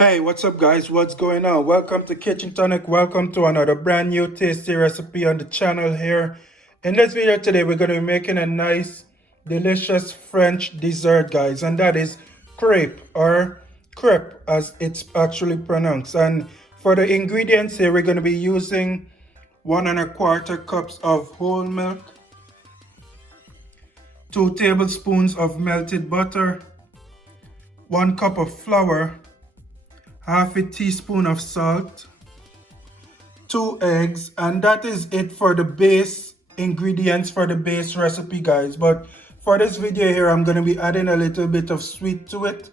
Hey, what's up guys? What's going on? Welcome to Kitchen Tonic. Welcome to another brand new tasty recipe on the channel here. In this video today, we're going to be making a nice, delicious French dessert, guys. And that is crepe or crepe as it's actually pronounced. And for the ingredients here, we're going to be using 1¼ cups of whole milk, 2 tablespoons of melted butter, 1 cup of flour, half a teaspoon of salt, 2 eggs, and that is it for the base ingredients for the base recipe, guys. But for this video here, I'm going to be adding a little bit of sweet to it,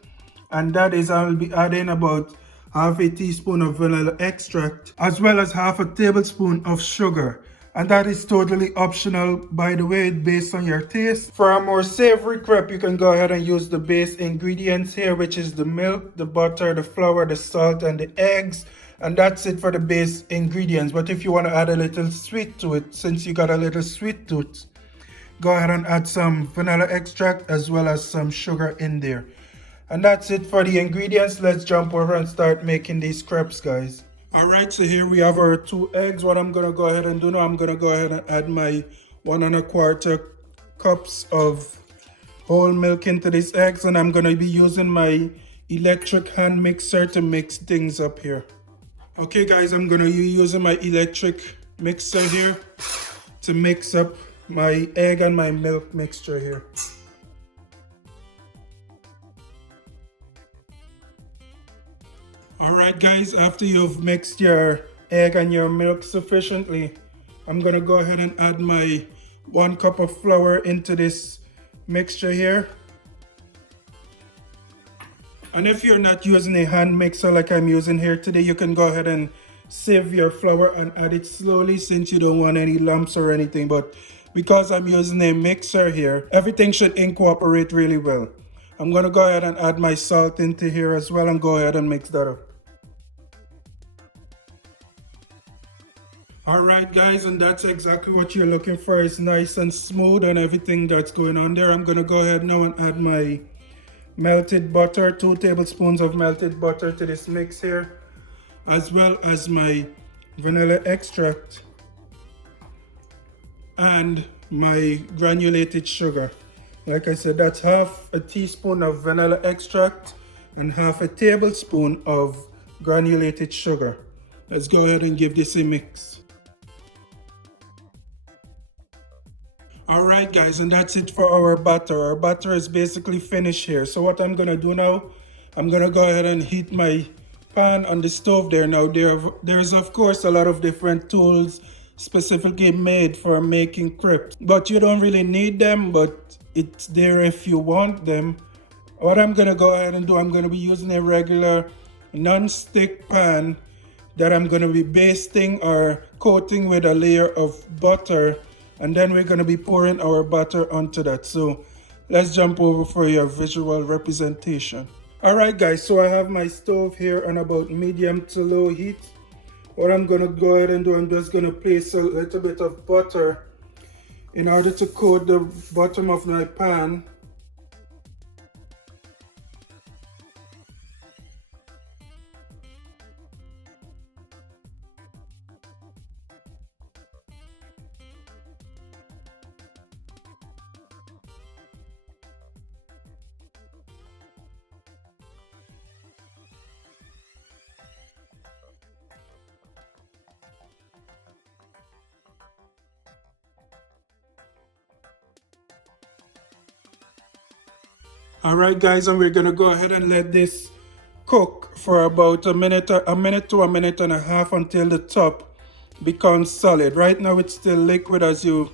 and that is I'll be adding about half a teaspoon of vanilla extract as well as half a tablespoon of sugar. And that is totally optional, by the way, based on your taste. For a more savory crepe, you can go ahead and use the base ingredients here, which is the milk, the butter, the flour, the salt, and the eggs. And that's it for the base ingredients. But if you want to add a little sweet to it, since you got a little sweet tooth, go ahead and add some vanilla extract as well as some sugar in there. And that's it for the ingredients. Let's jump over and start making these crepes, guys. Alright, so here we have our 2 eggs. What I'm going to go ahead and do now, I'm going to go ahead and add my 1¼ cups of whole milk into these eggs. And I'm going to be using my electric hand mixer to mix things up here. Okay guys, I'm going to be using my electric mixer here to mix up my egg and my milk mixture here. Alright guys, after you've mixed your egg and your milk sufficiently, I'm going to go ahead and add my 1 cup of flour into this mixture here. And if you're not using a hand mixer like I'm using here today, you can go ahead and sieve your flour and add it slowly since you don't want any lumps or anything. But because I'm using a mixer here, everything should incorporate really well. I'm going to go ahead and add my salt into here as well and go ahead and mix that up. Alright guys, and that's exactly what you're looking for. It's nice and smooth and everything that's going on there. I'm going to go ahead now and add my melted butter, 2 tablespoons of melted butter to this mix here, as well as my vanilla extract and my granulated sugar. Like I said, that's half a teaspoon of vanilla extract and half a tablespoon of granulated sugar. Let's go ahead and give this a mix. Alright guys, and that's it for our batter. Our batter is basically finished here. So what I'm going to do now, I'm going to go ahead and heat my pan on the stove there. Now there's of course a lot of different tools specifically made for making crepes, but you don't really need them, but it's there if you want them. What I'm going to go ahead and do, I'm going to be using a regular non-stick pan that I'm going to be basting or coating with a layer of butter, and then we're going to be pouring our butter onto that. So let's jump over for your visual representation. Alright guys, so I have my stove here on about medium to low heat. What I'm going to go ahead and do, I'm just going to place a little bit of butter in order to coat the bottom of my pan. Alright guys, and we're going to go ahead and let this cook for about a minute to a minute and a half until the top becomes solid. Right now it's still liquid, as you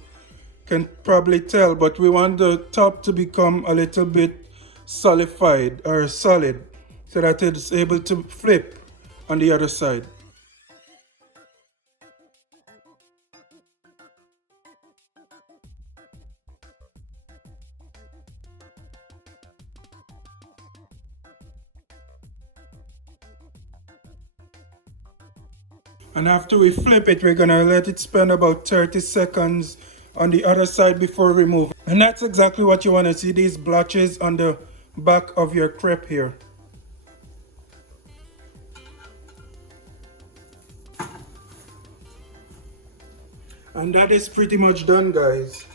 can probably tell, but we want the top to become a little bit solidified or solid so that it's able to flip on the other side. And after we flip it, we're gonna let it spend about 30 seconds on the other side before we remove. And that's exactly what you want to see, these blotches on the back of your crepe here. And that is pretty much done, guys.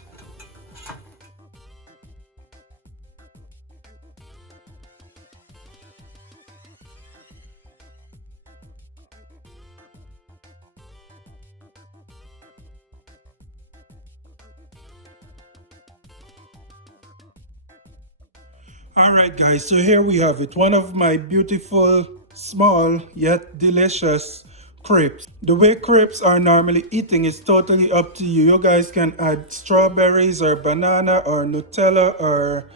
Alright guys, so here we have it. One of my beautiful, small, yet delicious crepes. The way crepes are normally eating is totally up to you. You guys can add strawberries or banana or Nutella or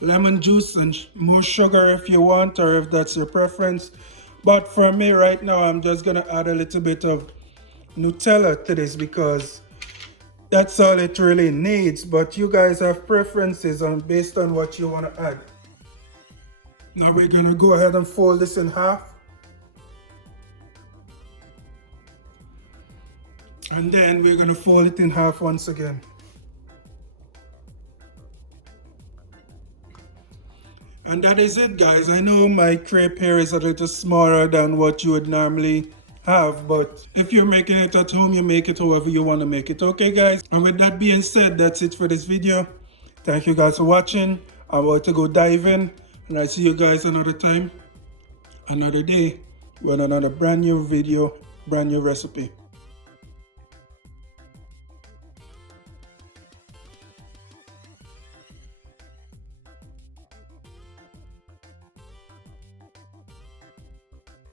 lemon juice and more sugar if you want, or if that's your preference. But for me right now, I'm just gonna add a little bit of Nutella to this because that's all it really needs. But you guys have preferences on based on what you want to add. Now we're gonna go ahead and fold this in half. And then we're gonna fold it in half once again. And that is it, guys. I know my crepe here is a little smaller than what you would normally have, but if you're making it at home, you make it however you want to make it. Okay, guys? And with that being said, that's it for this video. Thank you guys for watching. I'm about to go dive in, and I see you guys another time, another day, with another brand new video, brand new recipe.